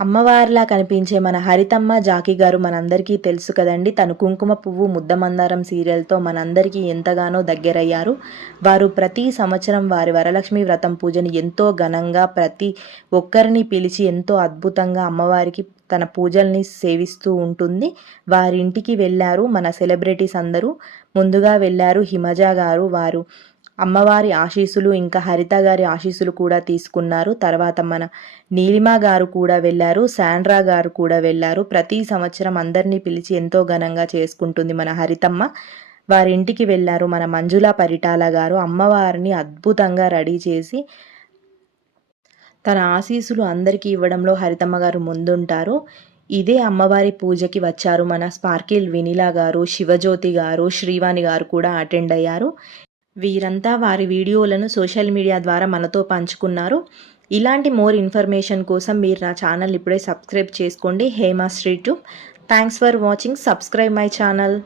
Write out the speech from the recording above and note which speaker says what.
Speaker 1: అమ్మవారిలా కనిపించే మన హరితమ్మ జాకీ గారు మనందరికీ తెలుసు కదండి. తను కుంకుమ పువ్వు ముద్దమందారం సీరియల్తో మనందరికీ ఎంతగానో దగ్గరయ్యారు. వారు ప్రతి సంవత్సరం వారి వరలక్ష్మి వ్రతం పూజని ఎంతో ఘనంగా ప్రతి ఒక్కరిని పిలిచి ఎంతో అద్భుతంగా అమ్మవారికి తన పూజల్ని సేవిస్తూ ఉంటుంది. వారి ఇంటికి వెళ్ళారు మన సెలబ్రిటీస్ అందరూ. ముందుగా వెళ్ళారు హిమజ గారు. వారు అమ్మవారి ఆశీస్సులు ఇంకా హరిత గారి ఆశీస్సులు కూడా తీసుకున్నారు. తర్వాత మన నీలిమ గారు కూడా వెళ్ళారు శాండ్రా గారు కూడా వెళ్ళారు. ప్రతి సంవత్సరం అందరినీ పిలిచి ఎంతో ఘనంగా చేసుకుంటుంది మన హరితమ్మ. వారి ఇంటికి వెళ్ళారు మన మంజుల పరిటాల గారు. అమ్మవారిని అద్భుతంగా రెడీ చేసి తన ఆశీస్సులు అందరికీ ఇవ్వడంలో హరితమ్మ గారు ముందుంటారు. ఇదే అమ్మవారి పూజకి వచ్చారు మన స్పార్కిల్ వినిలా గారు శివజ్యోతి గారు శ్రీవాణి గారు కూడా అటెండ్ అయ్యారు. వీరంతా వారి వీడియోలను సోషల్ మీడియా ద్వారా మనతో పంచుకున్నారు. ఇలాంటి మోర్ ఇన్ఫర్మేషన్ కోసం మీరు నా ఛానల్ ఇప్పుడే సబ్స్క్రైబ్ చేసుకోండి. Hema Sri thanks for watching. Subscribe my channel.